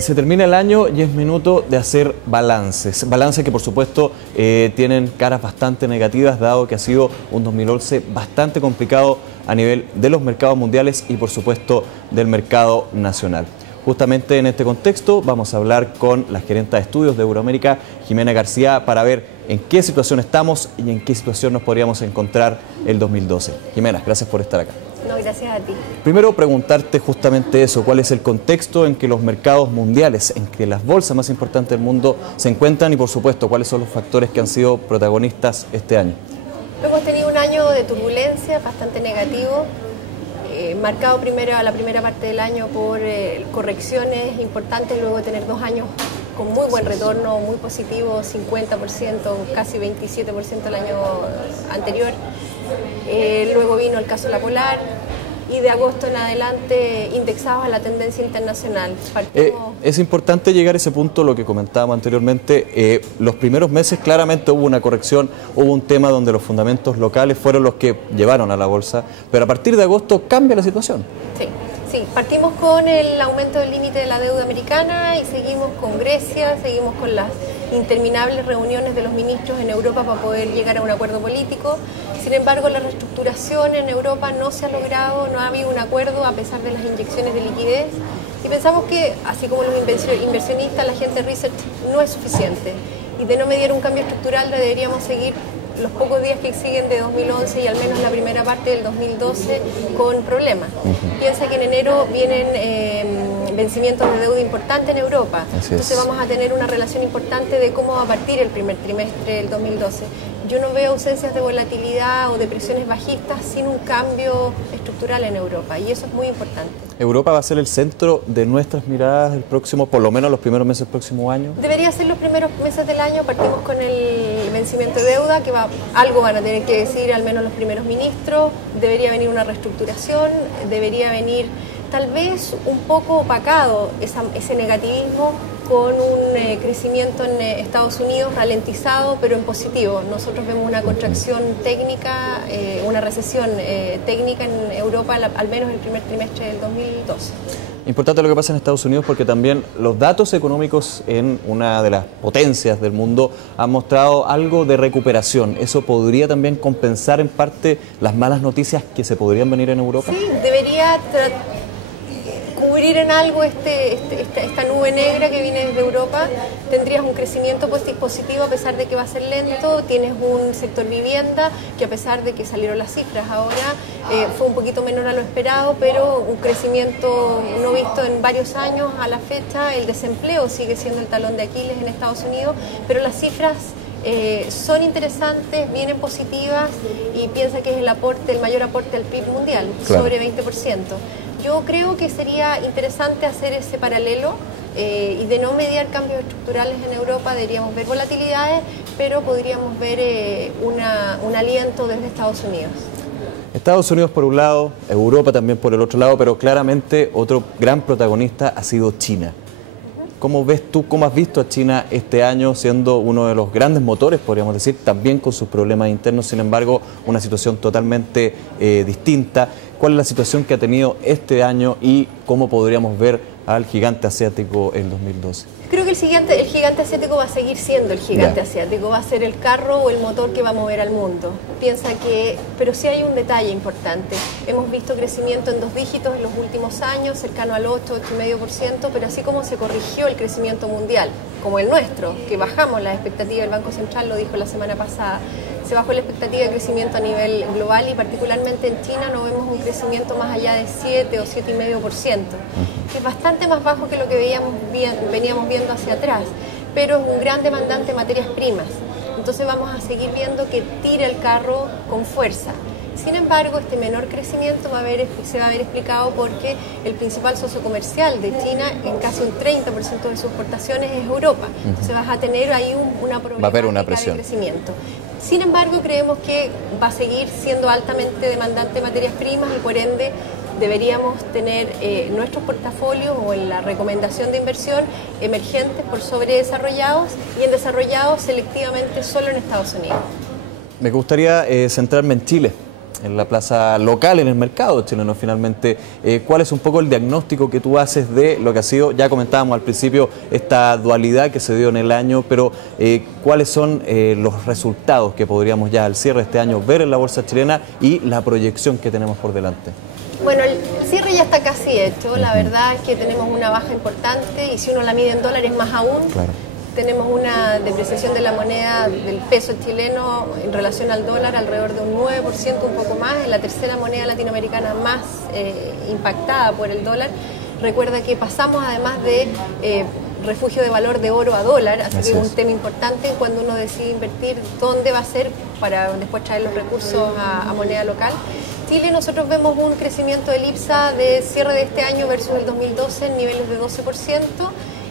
Se termina el año y es minuto de hacer balances. Balances que por supuesto tienen caras bastante negativas, dado que ha sido un 2011 bastante complicado a nivel de los mercados mundiales y por supuesto del mercado nacional. Justamente en este contexto vamos a hablar con la gerenta de estudios de Euroamérica, Jimena García, para ver en qué situación estamos y en qué situación nos podríamos encontrar el 2012. Jimena, gracias por estar acá. No, gracias a ti. Primero preguntarte justamente eso, ¿cuál es el contexto en que los mercados mundiales, en que las bolsas más importantes del mundo se encuentran y por supuesto cuáles son los factores que han sido protagonistas este año? Hemos tenido un año de turbulencia bastante negativo, marcado primero a la primera parte del año por correcciones importantes, luego de tener 2 años con muy buen retorno, muy positivo, 50%, casi 27% el año anterior. Luego vino el caso La Polar y de agosto en adelante indexados a la tendencia internacional. Es importante llegar a ese punto, lo que comentábamos anteriormente, los primeros meses claramente hubo una corrección, hubo un tema donde los fundamentos locales fueron los que llevaron a la bolsa, pero a partir de agosto cambia la situación. Sí, partimos con el aumento del límite de la deuda americana y seguimos con Grecia, seguimos con las interminables reuniones de los ministros en Europa para poder llegar a un acuerdo político. Sin embargo, la reestructuración en Europa no se ha logrado, no ha habido un acuerdo a pesar de las inyecciones de liquidez. Y pensamos que, así como los inversionistas, la gente de research no es suficiente. Y de no mediar un cambio estructural deberíamos seguir los pocos días que siguen de 2011 y al menos la primera parte del 2012 con problemas. Piensa que en enero vienen vencimientos de deuda importante en Europa. Entonces vamos a tener una relación importante de cómo va a partir el primer trimestre del 2012. Yo no veo ausencias de volatilidad o de presiones bajistas sin un cambio estructural en Europa y eso es muy importante. ¿Europa va a ser el centro de nuestras miradas el próximo, por lo menos los primeros meses del próximo año? Debería ser los primeros meses del año. Partimos con el vencimiento de deuda, que algo van a tener que decir al menos los primeros ministros. Debería venir una reestructuración, debería venir tal vez un poco opacado ese negativismo con un crecimiento en Estados Unidos ralentizado, pero en positivo. Nosotros vemos una contracción técnica, una recesión técnica en Europa, al menos el primer trimestre del 2012. Importante lo que pasa en Estados Unidos porque también los datos económicos en una de las potencias del mundo han mostrado algo de recuperación. ¿Eso podría también compensar en parte las malas noticias que se podrían venir en Europa? Sí, debería cubrir en algo esta nube negra que viene desde Europa. Tendrías un crecimiento positivo a pesar de que va a ser lento. Tienes un sector vivienda que a pesar de que salieron las cifras ahora fue un poquito menor a lo esperado, pero un crecimiento no visto en varios años a la fecha. El desempleo sigue siendo el talón de Aquiles en Estados Unidos, pero las cifras son interesantes, vienen positivas y piensa que es el mayor aporte al PIB mundial, claro, sobre 20%. Yo creo que sería interesante hacer ese paralelo y de no mediar cambios estructurales en Europa deberíamos ver volatilidades, pero podríamos ver un aliento desde Estados Unidos. Estados Unidos por un lado, Europa también por el otro lado, pero claramente otro gran protagonista ha sido China. ¿Cómo ves tú, cómo has visto a China este año siendo uno de los grandes motores, podríamos decir, también con sus problemas internos, sin embargo, una situación totalmente distinta? ¿Cuál es la situación que ha tenido este año y cómo podríamos ver al gigante asiático en 2012? Creo que el gigante asiático va a seguir siendo el gigante asiático, va a ser el carro o el motor que va a mover al mundo. Pero sí hay un detalle importante. Hemos visto crecimiento en 2 dígitos en los últimos años, cercano al 8,5%, pero así como se corrigió el crecimiento mundial, como el nuestro, que bajamos la expectativa, el Banco Central lo dijo la semana pasada, se bajó la expectativa de crecimiento a nivel global y particularmente en China no vemos un crecimiento más allá de 7 o 7,5%, que es bastante más bajo que lo que veníamos viendo hacia atrás, pero es un gran demandante de materias primas. Entonces vamos a seguir viendo que tira el carro con fuerza. Sin embargo, este menor crecimiento se va a ver explicado porque el principal socio comercial de China, en casi un 30% de sus exportaciones, es Europa. Entonces vas a tener ahí una problemática de crecimiento. Sin embargo, creemos que va a seguir siendo altamente demandante de materias primas y por ende deberíamos tener nuestros portafolios o en la recomendación de inversión emergentes por sobre desarrollados y en desarrollados selectivamente solo en Estados Unidos. Me gustaría centrarme en Chile. la plaza local, en el mercado chileno finalmente. ¿Cuál es un poco el diagnóstico que tú haces de lo que ha sido, ya comentábamos al principio, esta dualidad que se dio en el año, pero cuáles son los resultados que podríamos ya al cierre de este año ver en la bolsa chilena y la proyección que tenemos por delante? Bueno, el cierre ya está casi hecho. La verdad es que tenemos una baja importante y si uno la mide en dólares más aún. Claro. Tenemos una depreciación de la moneda del peso chileno en relación al dólar alrededor de un 9%, un poco más. Es la tercera moneda latinoamericana más impactada por el dólar. Recuerda que pasamos además de refugio de valor de oro a dólar, así que es un tema importante cuando uno decide invertir, dónde va a ser para después traer los recursos a moneda local. Chile, nosotros vemos un crecimiento del IPSA de cierre de este año versus el 2012 en niveles de 12%.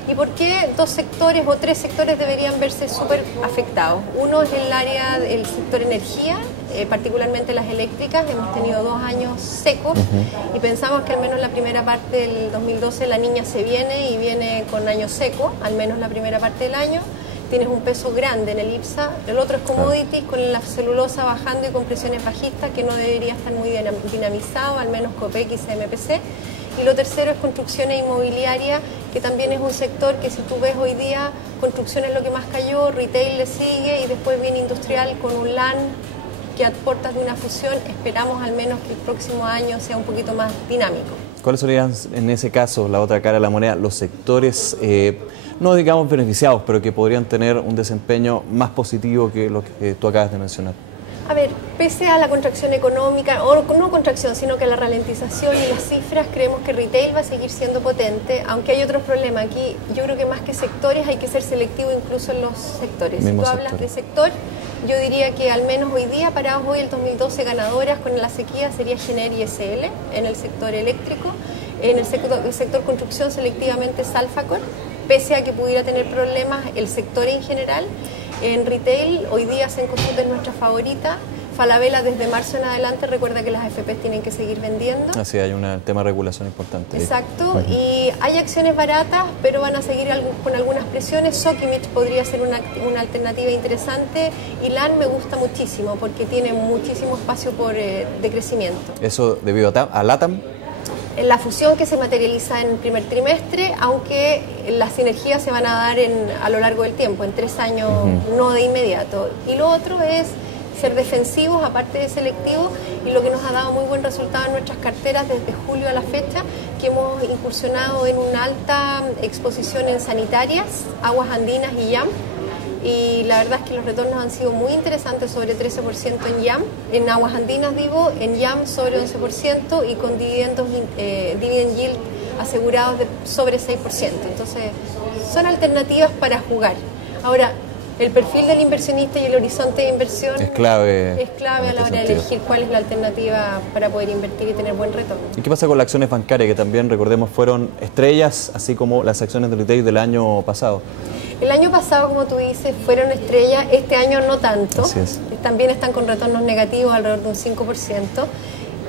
¿Y por qué dos sectores o tres sectores deberían verse súper afectados? Uno es el área del sector energía, particularmente las eléctricas. Hemos tenido 2 años secos y pensamos que al menos la primera parte del 2012 la niña se viene y viene con año seco, al menos la primera parte del año. Tienes un peso grande en el IPSA, el otro es commodities, con la celulosa bajando y con presiones bajistas que no debería estar muy dinamizado, al menos COPEC y CMPC. Y lo tercero es construcción e inmobiliaria, que también es un sector que si tú ves hoy día, construcción es lo que más cayó, retail le sigue y después viene industrial con un LAN que a puertas de una fusión esperamos al menos que el próximo año sea un poquito más dinámico. ¿Cuáles serían en ese caso, la otra cara de la moneda, los sectores, no digamos beneficiados, pero que podrían tener un desempeño más positivo que lo que tú acabas de mencionar? A ver, pese a la contracción económica, o no contracción, sino que la ralentización y las cifras, creemos que retail va a seguir siendo potente, aunque hay otros problemas. Aquí yo creo que más que sectores hay que ser selectivo incluso en los sectores. Si tú hablas de sector, yo diría que al menos hoy día, parados hoy el 2012, ganadoras con la sequía sería Gener y SL en el sector eléctrico, en el sector construcción selectivamente Salfacor, pese a que pudiera tener problemas el sector en general. En retail, hoy día Cencosud es nuestra favorita. Falabella desde marzo en adelante, recuerda que las AFPs tienen que seguir vendiendo. Así hay un tema de regulación importante. Exacto, y hay acciones baratas, pero van a seguir con algunas presiones. Sokimich podría ser una alternativa interesante y LAN me gusta muchísimo porque tiene muchísimo espacio de crecimiento. ¿Eso debido a LATAM? La fusión que se materializa en el primer trimestre, aunque las sinergias se van a dar a lo largo del tiempo, en 3 años, no de inmediato. Y lo otro es ser defensivos, aparte de selectivos, y lo que nos ha dado muy buen resultado en nuestras carteras desde julio a la fecha, que hemos incursionado en una alta exposición en sanitarias, aguas andinas y YAM. Y la verdad es que los retornos han sido muy interesantes, sobre 13% en YAM, en aguas andinas digo, en YAM sobre 11% y con dividendos, dividend yield asegurados de sobre 6%. Entonces son alternativas para jugar. Ahora, el perfil del inversionista y el horizonte de inversión es clave a la hora de elegir cuál es la alternativa para poder invertir y tener buen retorno. ¿Y qué pasa con las acciones bancarias, que también, recordemos, fueron estrellas, así como las acciones de retail del año pasado? El año pasado, como tú dices, fueron estrellas, este año no tanto. Así es. También están con retornos negativos alrededor de un 5%,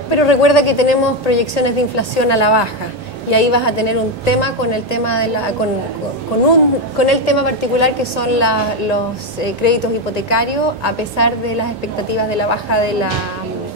pero recuerda que tenemos proyecciones de inflación a la baja y ahí vas a tener un tema con el tema con el tema particular que son los créditos hipotecarios, a pesar de las expectativas de la baja de la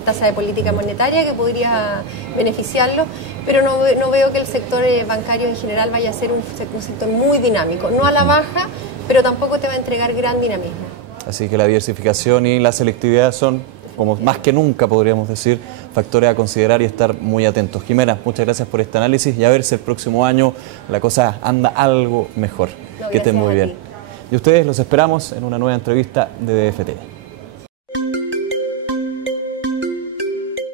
tasa de política monetaria que podría beneficiarlo, pero no veo que el sector bancario en general vaya a ser un sector muy dinámico, no a la baja, pero tampoco te va a entregar gran dinamismo. Así que la diversificación y la selectividad son, como más que nunca podríamos decir, factores a considerar y estar muy atentos. Jimena, muchas gracias por este análisis y a ver si el próximo año la cosa anda algo mejor. Que estén muy bien. Y ustedes los esperamos en una nueva entrevista de DFT.